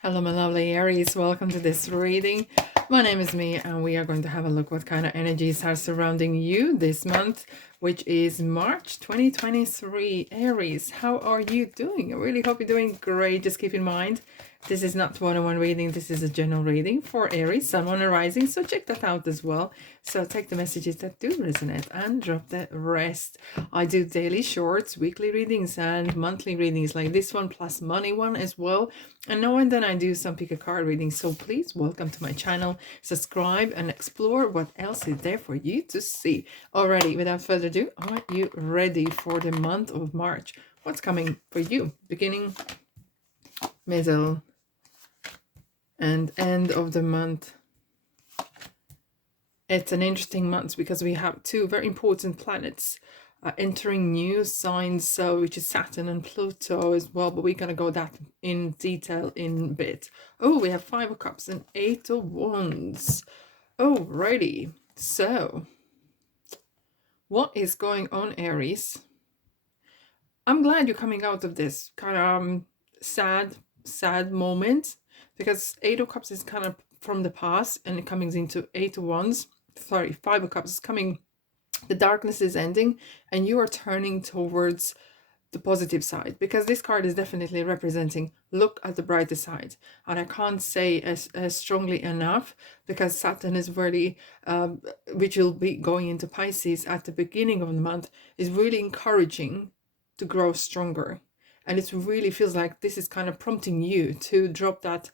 Hello, my lovely Aries. Welcome to this reading. My name is Me, and we are going to have a look what kind of energies are surrounding you this month, which is March 2023. Aries, how are you doing? I really hope you're doing great. Just keep in mind, this is not one-on-one reading. This is a general reading for Aries, Sun, Moon, and Rising. So check that out as well. So take the messages that do resonate and drop the rest. I do daily shorts, weekly readings, and monthly readings like this one, plus money one as well. And now and then I do some pick a card readings. So please welcome to my channel, subscribe, and explore what else is there for you to see. Alrighty, without further ado, are you ready for the month of March? What's coming for you? Beginning, middle, and end of the month. It's an interesting month because we have two very important planets entering new signs, so which is Saturn and Pluto as well, but we're gonna go that in detail in a bit. Oh, we have 5 of Cups and 8 of Wands. Alrighty, so what is going on, Aries? I'm glad you're coming out of this kind of sad moment, because 8 of Cups is kind of from the past and it comes into 8 of Wands. Sorry, 5 of Cups is coming. The darkness is ending and you are turning towards the positive side, because this card is definitely representing look at the brighter side. And I can't say as strongly enough, because Saturn is really which will be going into Pisces at the beginning of the month, is really encouraging to grow stronger. And it really feels like this is kind of prompting you to drop that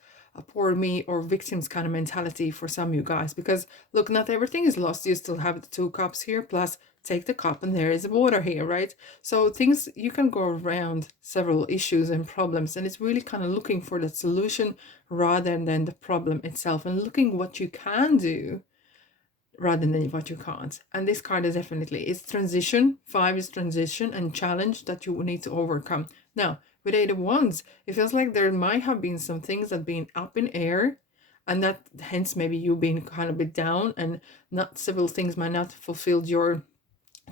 poor me or victims kind of mentality for some of you guys, because look, not everything is lost. You still have the 2 cups here, plus take the cup and there is water here, right? So things, you can go around several issues and problems, and it's really kind of looking for the solution rather than the problem itself, and looking what you can do rather than what you can't. And this card is definitely, it's transition. 5 is transition and challenge that you will need to overcome. Now with 8 of Wands, it feels like there might have been some things that been up in air, and that hence maybe you being kind of a bit down, and not several things might not fulfilled your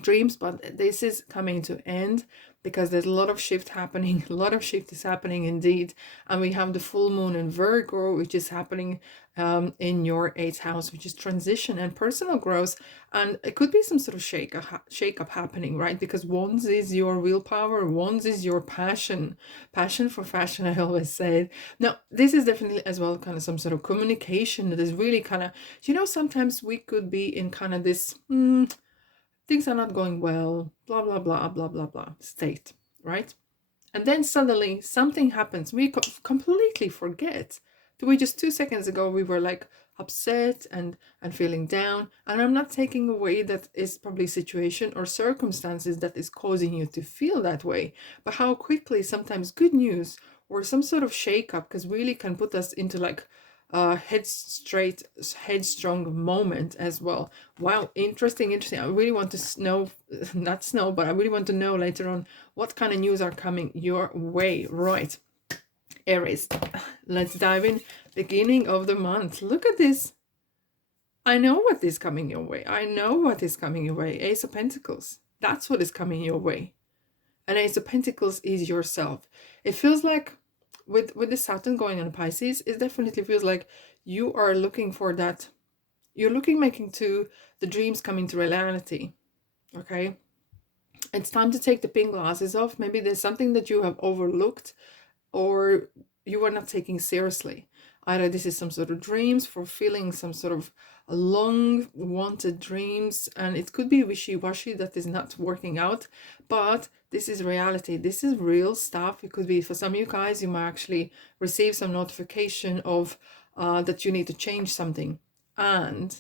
dreams, but this is coming to end because there's a lot of shift happening. A lot of shift is happening indeed. And we have the full moon in Virgo, which is happening in your 8th house, which is transition and personal growth. And it could be some sort of shake up happening, right? Because Wands is your willpower. Wands is your passion for fashion, I always say. Now this is definitely as well kind of some sort of communication that is really kind of, you know, sometimes we could be in kind of this things are not going well, blah blah blah blah blah blah state, right? And then suddenly something happens. We completely forget that we just 2 seconds ago we were like upset and feeling down. And I'm not taking away that is probably situation or circumstances that is causing you to feel that way, but how quickly sometimes good news or some sort of shake up because really can put us into like headstrong moment as well. Wow, interesting. I really want to know, but I really want to know later on what kind of news are coming your way, right? Aries, let's dive in. Beginning of the month, look at this. I know what is coming your way. Ace of Pentacles, that's what is coming your way. And Ace of Pentacles is yourself. It feels like with the Saturn going on Pisces, it definitely feels like you are looking for that. You're making to the dreams coming to reality. Okay, it's time to take the pink glasses off. Maybe there's something that you have overlooked or you are not taking seriously. Either this is some sort of dreams, fulfilling some sort of long wanted dreams, and it could be wishy-washy that is not working out, but this is reality. This is real stuff. It could be for some of you guys, you might actually receive some notification of that you need to change something. And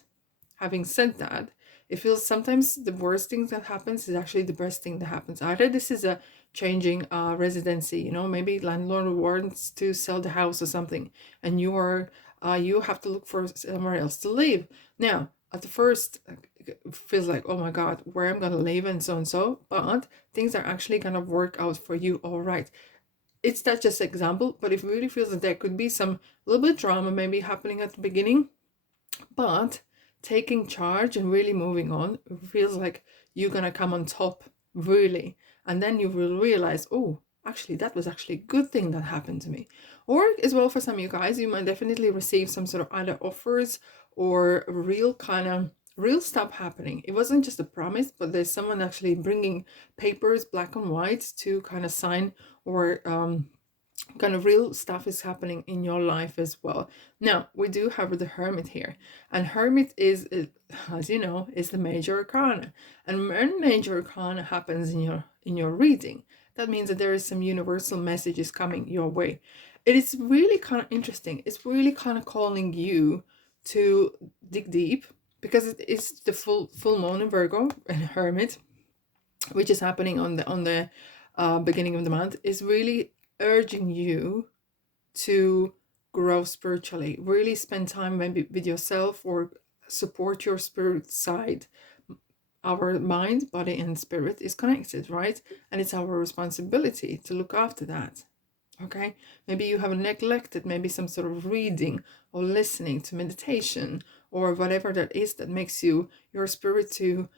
having said that, it feels sometimes the worst thing that happens is actually the best thing that happens. Either this is a changing residency, you know, maybe landlord wants to sell the house or something, and you are you have to look for somewhere else to live. Now at the first it feels like, oh my god, where I'm gonna live and so, but things are actually gonna work out for you. All right, it's that just example, but it really feels that there could be some little bit drama maybe happening at the beginning, but taking charge and really moving on, it feels like you're gonna come on top, really. And then you will realize, oh, actually, that was actually a good thing that happened to me. Or as well, for some of you guys, you might definitely receive some sort of either offers or real kind of real stuff happening. It wasn't just a promise, but there's someone actually bringing papers, black and white, to kind of sign, or kind of real stuff is happening in your life as well. Now, we do have the Hermit here, and Hermit is, as you know, is the major arcana. And when major arcana happens in your reading, that means that there is some universal messages coming your way. It is really kind of interesting. It's really kind of calling you to dig deep, because it is the full moon in Virgo and Hermit, which is happening on the beginning of the month, is really urging you to grow spiritually, really spend time maybe with yourself, or support your spirit side. Our mind, body, and spirit is connected, right? And it's our responsibility to look after that. Okay, maybe you have neglected maybe some sort of reading or listening to meditation, or whatever that is that makes your spirit to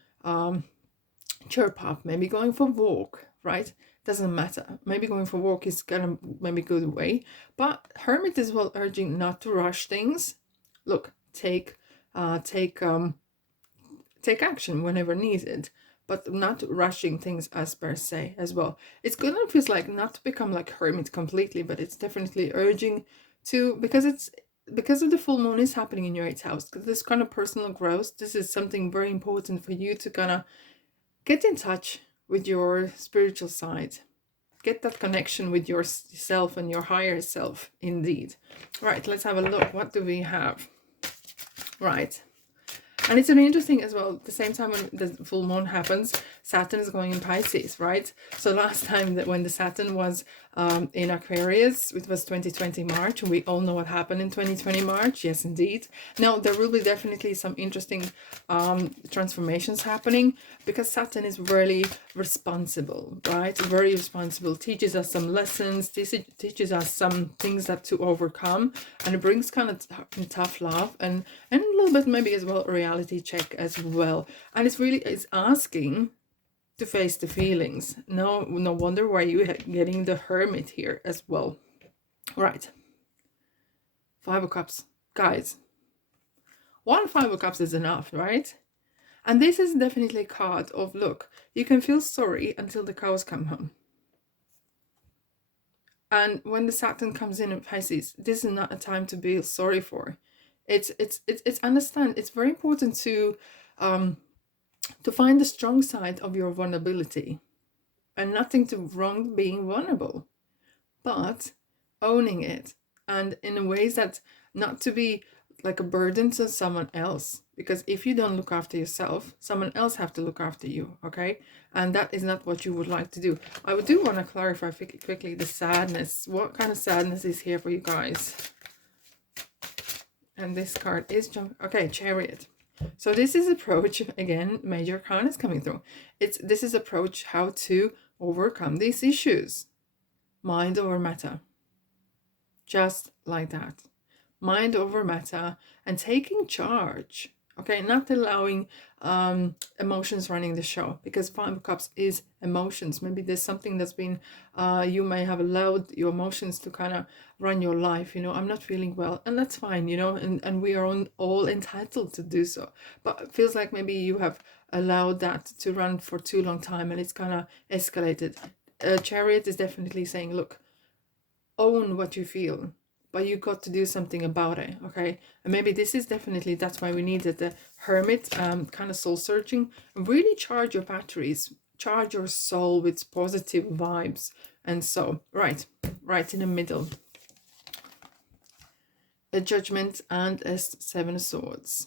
chirp up. Maybe going for a walk, right? Doesn't matter. Maybe going for a walk is gonna maybe go the way. But Hermit is well urging not to rush things. Look, take action whenever needed, but not rushing things as per se as well. It's gonna feel like not to become like Hermit completely, but it's definitely urging to, because of the full moon is happening in your 8th house, because this kind of personal growth, this is something very important for you to kind of get in touch with your spiritual side. Get that connection with yourself and your higher self, indeed. Right, let's have a look. What do we have? Right. And it's really interesting as well, at the same time when the full moon happens, Saturn is going in Pisces, right? So last time that when the Saturn was in Aquarius, it was 2020 March, and we all know what happened in 2020 March. Yes, indeed. Now, there will be definitely some interesting transformations happening, because Saturn is really responsible, right? Very responsible, teaches us some lessons, teaches us some things that to overcome, and it brings kind of tough love, and a little bit maybe as well reality check as well. And it's asking to face the feelings. No wonder why you are getting the Hermit here as well. Right. 5 of Cups. Guys, 5 of Cups is enough, right? And this is definitely a card of, look, you can feel sorry until the cows come home. And when the Saturn comes in Pisces, this is not a time to be sorry for. It's understand. It's very important to find the strong side of your vulnerability, and nothing to wrong being vulnerable, but owning it, and in ways that not to be like a burden to someone else, because if you don't look after yourself, someone else have to look after you. Okay, and that is not what you would like to do. I do want to clarify quickly the sadness. What kind of sadness is here for you guys? And this card is okay, Chariot. So this is approach, again, major arcana is coming through. This is approach how to overcome these issues. Mind over matter. Just like that. Mind over matter, and taking charge. Okay, not allowing emotions running the show, because 5 of Cups is emotions. Maybe there's something that's been, you may have allowed your emotions to kind of run your life. I'm not feeling well, and that's fine, and we are all entitled to do so. But it feels like maybe you have allowed that to run for too long time, and it's kind of escalated. Chariot is definitely saying, look, own what you feel, but you got to do something about it. Okay, and maybe this is definitely, that's why we needed the Hermit, kind of soul searching. Really charge your batteries, charge your soul with positive vibes. And so right in the middle, a Judgment and a 7 of Swords.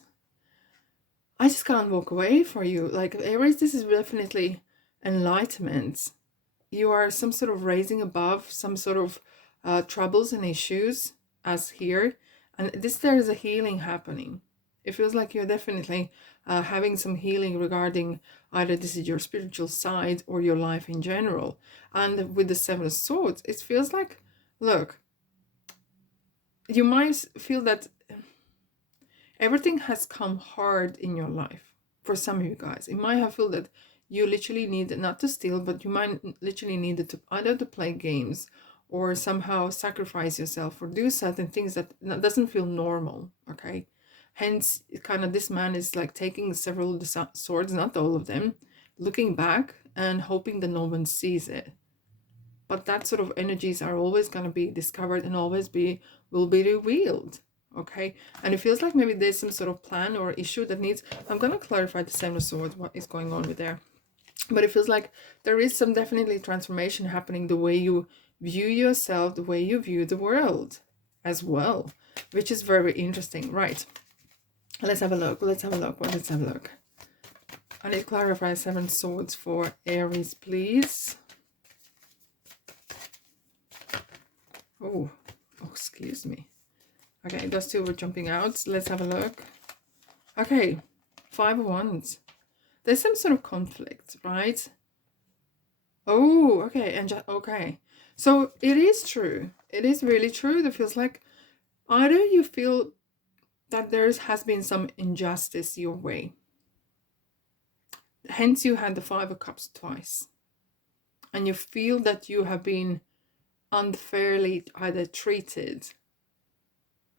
I just can't walk away for you. Like, Aries, this is definitely enlightenment. You are some sort of raising above some sort of troubles and issues, as here, and there is a healing happening. It feels like you're definitely having some healing regarding either this is your spiritual side or your life in general. And with the 7 of Swords, it feels like, look, you might feel that everything has come hard in your life. For some of you guys, it might have felt that you literally need not to steal, but you might literally need it to either to play games or somehow sacrifice yourself or do certain things that doesn't feel normal. Okay, hence kind of this man is like taking several of the swords, not all of them, looking back and hoping that no one sees it. But that sort of energies are always going to be discovered and always will be revealed. Okay, and it feels like maybe there's some sort of plan or issue that needs, I'm going to clarify the Seven of Swords, what is going on with there. But it feels like there is some definitely transformation happening, the way you view yourself, the way you view the world as well, which is very interesting. Right, let's have a look. Let's have a look. I need to clarify Seven Swords for Aries, please. Oh, excuse me. Okay, those two were jumping out. Let's have a look. Okay, Five of Wands. There's some sort of conflict, right? Oh, okay, and okay. So it is true. It is really true. It feels like either you feel that there has been some injustice your way. Hence you had the Five of Cups twice. And you feel that you have been unfairly either treated.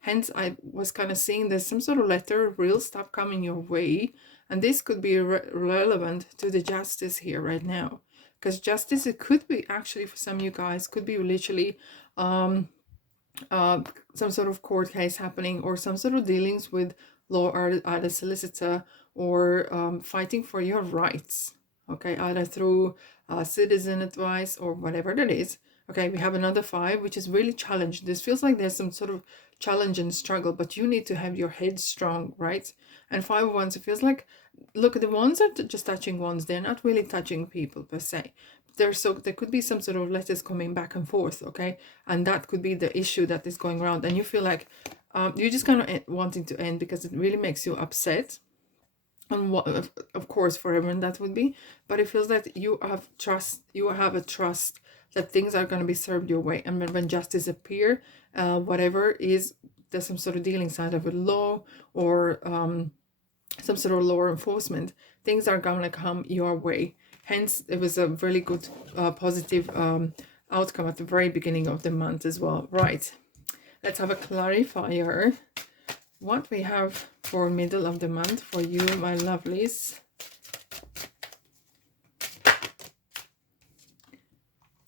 Hence I was kind of seeing there's some sort of letter, real stuff coming your way. And this could be relevant to the justice here right now. Because justice, it could be actually for some of you guys, could be literally some sort of court case happening or some sort of dealings with law or either solicitor or fighting for your rights. Okay, either through citizen advice or whatever that is. Okay, we have another Five, which is really challenged. This feels like there's some sort of challenge and struggle, but you need to have your head strong, right? And Five of Wands, it feels like, look, the wands are just touching wands. They're not really touching people per se. There could be some sort of letters coming back and forth, okay? And that could be the issue that is going around. And you feel like you're just kind of wanting to end because it really makes you upset. And what, of course, for everyone that would be. But it feels like you have a trust that things are going to be served your way. And when justice appear, whatever is, there's some sort of dealing side of a law or some sort of law enforcement, things are going to come your way. Hence, it was a really good, positive outcome at the very beginning of the month as well. Right, let's have a clarifier. What we have for middle of the month for you, my lovelies.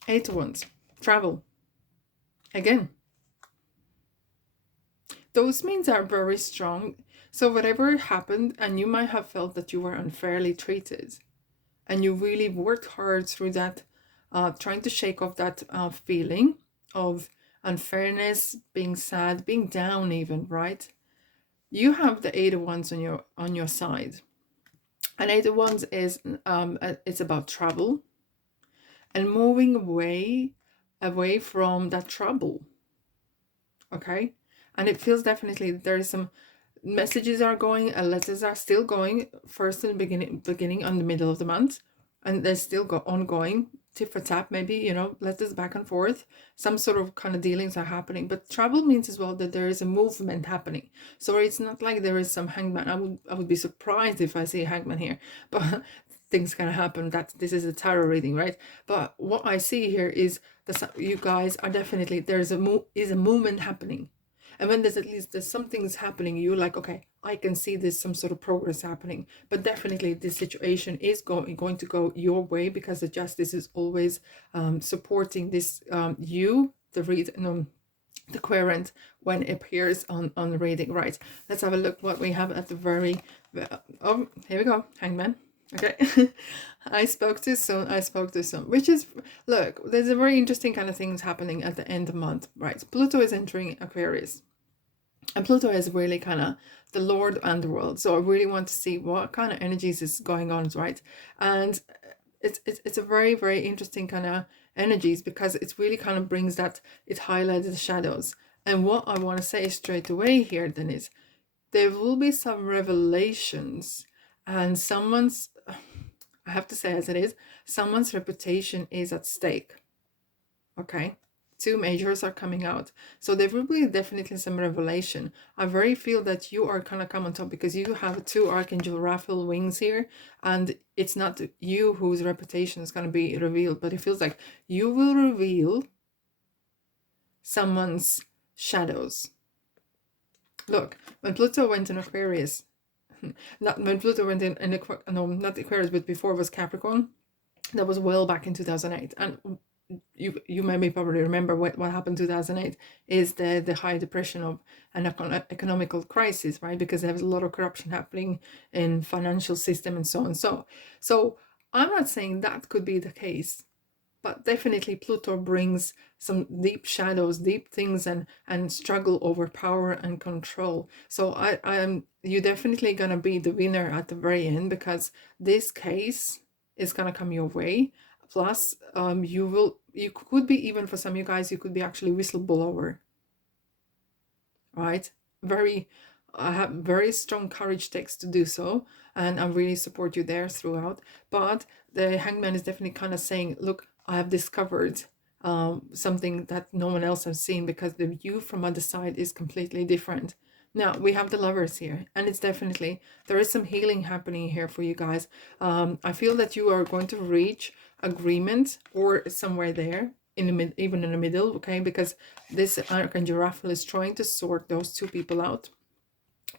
Eight of Wands, travel. Again, those means are very strong. So whatever happened, and you might have felt that you were unfairly treated, and you really worked hard through that, trying to shake off that feeling of unfairness, being sad, being down even, right? You have the Eight of Wands on your side. And Eight of Wands is it's about travel and moving away from that trouble. Okay, and it feels definitely there is some messages are going, letters are still going, first in the beginning and the middle of the month, and they're still ongoing, tit for tat, maybe, you know, letters back and forth, some sort of kind of dealings are happening. But travel means as well that there is a movement happening. So it's not like there is some hangman. I would be surprised if I see a hangman here, but things can happen. That this is a tarot reading, right? But what I see here is that you guys are definitely, there's a movement happening. And when there's something's happening, you're like, okay, I can see there's some sort of progress happening. But definitely this situation is going to go your way, because the justice is always supporting this, the querent, when it appears on the reading. Right, let's have a look what we have at the very, oh, here we go, Hangman. Okay, I spoke too soon, which is, look, there's a very interesting kind of things happening at the end of the month, right? Pluto is entering Aquarius. And Pluto is really kind of the Lord of underworld. So I really want to see what kind of energies is going on, right? And it's a very, very interesting kind of energies, because it really kind of brings that, it highlights the shadows. And what I want to say straight away here then is, there will be some revelations, and I have to say as it is, someone's reputation is at stake. Okay? two majors are coming out. So there will be definitely some revelation. I very feel that you are gonna come on top because you have two Archangel Raphael wings here, and it's not you whose reputation is gonna be revealed, but it feels like you will reveal someone's shadows. Look, when Pluto went in Aquarius, not when Pluto went in no, not Aquarius, but before it was Capricorn. That was well back in 2008, and you maybe probably remember what happened in 2008 is the high depression of an economical crisis, right? Because there was a lot of corruption happening in financial system and so on. So I'm not saying that could be the case, but definitely Pluto brings some deep shadows, deep things, and struggle over power and control. So I'm you're definitely gonna be the winner at the very end, because this case is gonna come your way. Plus, you could be, even for some of you guys, you could be actually whistleblower, right? I have very strong courage takes to do so, and I really support you there throughout. But the Hangman is definitely kind of saying, look, I have discovered something that no one else has seen, because the view from other side is completely different. Now we have the Lovers here, and it's definitely, there is some healing happening here for you guys. I feel that you are going to reach agreement or somewhere there in the mid, even in the middle, okay? Because this Archangel Raphael is trying to sort those two people out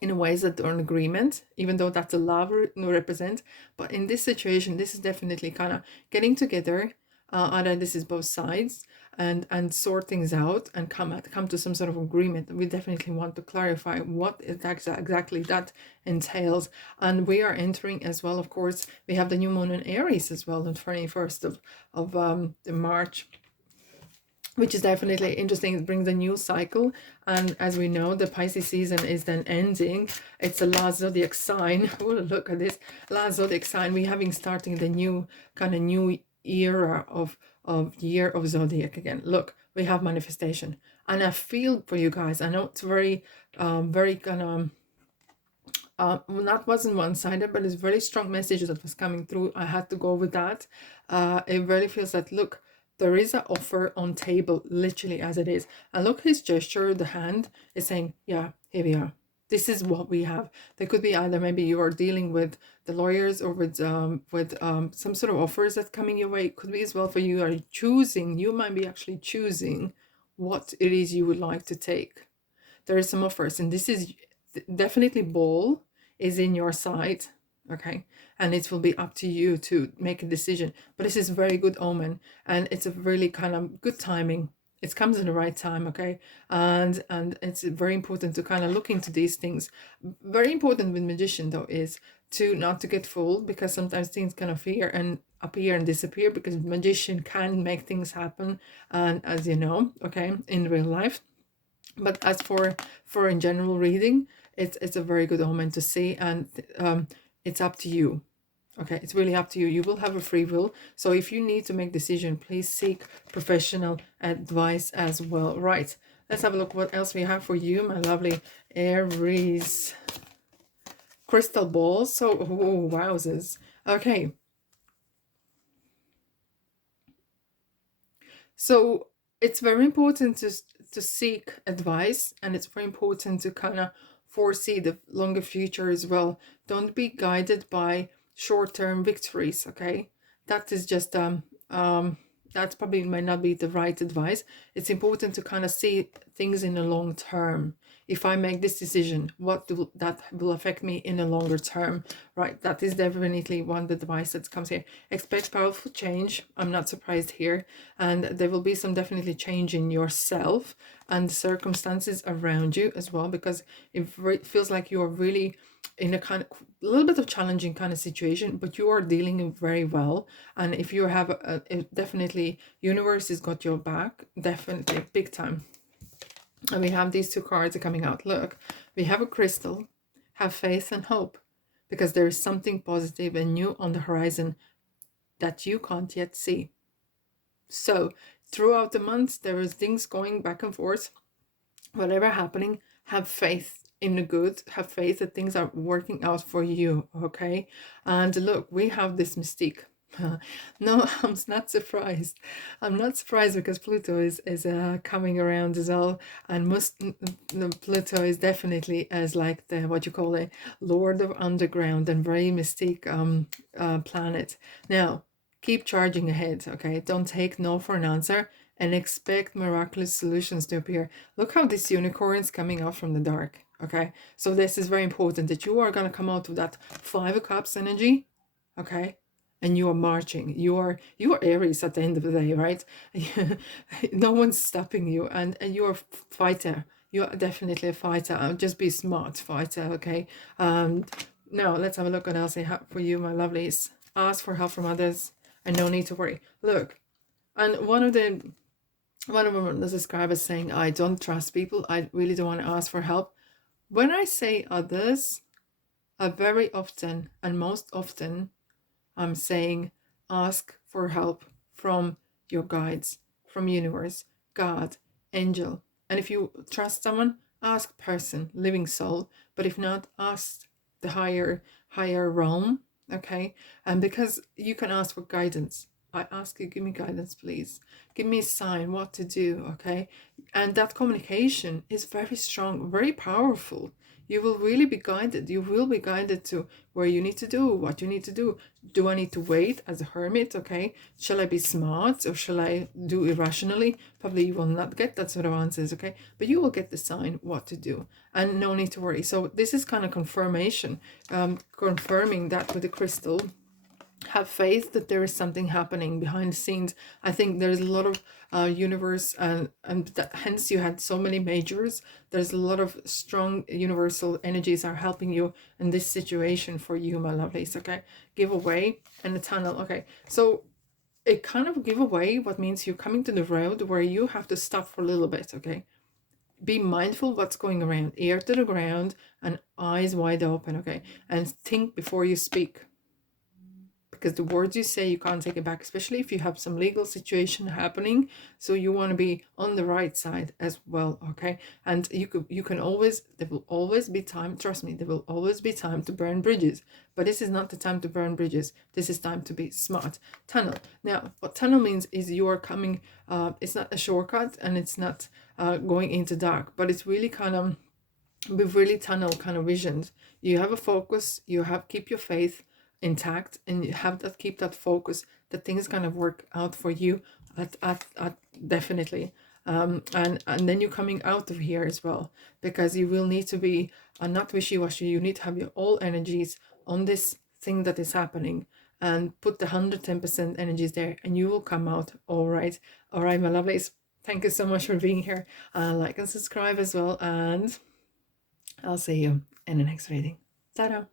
in ways that are in agreement, even though that's a love represent. But in this situation, this is definitely kind of getting together. Either this is both sides, and sort things out and come to some sort of agreement. We definitely want to clarify what exactly that entails. And we are entering as well, of course, we have the new moon in Aries as well, on 21st of March, which is definitely interesting. It brings a new cycle, and as we know, the Pisces season is then ending. It's the last zodiac sign. Oh, look at this last zodiac sign. We having starting the new era of year of zodiac again. Look, we have manifestation, and I feel for you guys. I know it's very that wasn't one-sided, but it's very strong messages that was coming through. I had to go with that. It really feels that, look, there is an offer on table, literally as it is. And look, his gesture, the hand is saying, yeah, here we are. This is what we have. There could be either maybe you are dealing with the lawyers, or with some sort of offers that's coming your way. It could be as well for you are choosing, you might be actually choosing what it is you would like to take. There is some offers, and this is definitely ball is in your side, okay? And it will be up to you to make a decision. But this is a very good omen, and it's a really kind of good timing. It comes in the right time, okay? And it's very important to kind of look into these things. Very important with magician though is to not to get fooled, because sometimes things can appear and disappear, because magician can make things happen, and as you know, okay, in real life. But as for in general reading, it's a very good omen to see, and it's up to you. Okay, it's really up to you. You will have a free will. So if you need to make decision, please seek professional advice as well. Right, let's have a look what else we have for you, my lovely Aries. Crystal balls. So, oh, wowzers. Okay. So it's very important to seek advice, and it's very important to kind of foresee the longer future as well. Don't be guided by short-term victories, okay? That is just that's probably might not be the right advice. It's important to kind of see things in the long term. If I make this decision, that will affect me in the longer term, right? That is definitely one advice that comes here. Expect powerful change. I'm not surprised here. And there will be some definitely change in yourself and circumstances around you as well, because it feels like you're really in a kind of a little bit of challenging kind of situation, but you are dealing very well. And if you have definitely universe has got your back, definitely big time. And we have these two cards are coming out. Look, we have a crystal. Have faith and hope, because there is something positive and new on the horizon that you can't yet see. So throughout the months, there is things going back and forth. Whatever happening, have faith in the good. Have faith that things are working out for you, okay? And look, we have this mystique. No, I'm not surprised. I'm not surprised because Pluto is coming around as well, and Pluto is definitely as like the what you call it, Lord of Underground and very mystique planet. Now, keep charging ahead, okay? Don't take no for an answer and expect miraculous solutions to appear. Look how this unicorn is coming out from the dark, okay? So this is very important that you are gonna come out with that Five of Cups energy, okay? And you are marching. You are Aries at the end of the day, right? No one's stopping you, and you're a fighter. You are definitely a fighter. Just be smart fighter, okay? Now let's have a look what else I have for you, my lovelies. Ask for help from others, and no need to worry. Look, and one of them is described as saying, "I don't trust people. I really don't want to ask for help." When I say others, I very often and most often I'm saying ask for help from your guides, from universe, God, angel. And if you trust someone, ask person, living soul. But if not, ask the higher realm. Okay. And because you can ask for guidance. I ask you, give me guidance, please. Give me a sign what to do. Okay. And that communication is very strong, very powerful. You will really be guided. You will be guided to where you need to do, what you need to do. Do I need to wait as a hermit? Okay. Shall I be smart or shall I do irrationally? Probably you will not get that sort of answers. Okay. But you will get the sign what to do and no need to worry. So this is kind of confirmation, confirming that with the crystal. Have faith that there is something happening behind the scenes. I think there's a lot of universe, and that, hence you had so many majors. There's a lot of strong universal energies are helping you in this situation for you, my lovelies. Okay, giveaway and the tunnel. Okay, so it kind of giveaway what means you're coming to the road where you have to stop for a little bit. Okay, be mindful what's going around, ear to the ground and eyes wide open. Okay, and think before you speak, because the words you say you can't take it back, especially if you have some legal situation happening. So you want to be on the right side as well. Okay, and you can always, there will always be time, trust me, there will always be time to burn bridges, but this is not the time to burn bridges. This is time to be smart. Tunnel. Now what tunnel means is you are coming, it's not a shortcut and it's not going into dark, but it's really kind of with really tunnel kind of visions. You have a focus, you have keep your faith intact, and you have that, keep that focus that things kind of work out for you at definitely. And then you're coming out of here as well, because you will need to be not wishy-washy. You need to have your all energies on this thing that is happening and put the 110% energies there, and you will come out all right. All right, my lovelies, thank you so much for being here. Like and subscribe as well, and I'll see you in the next reading. Ta-da!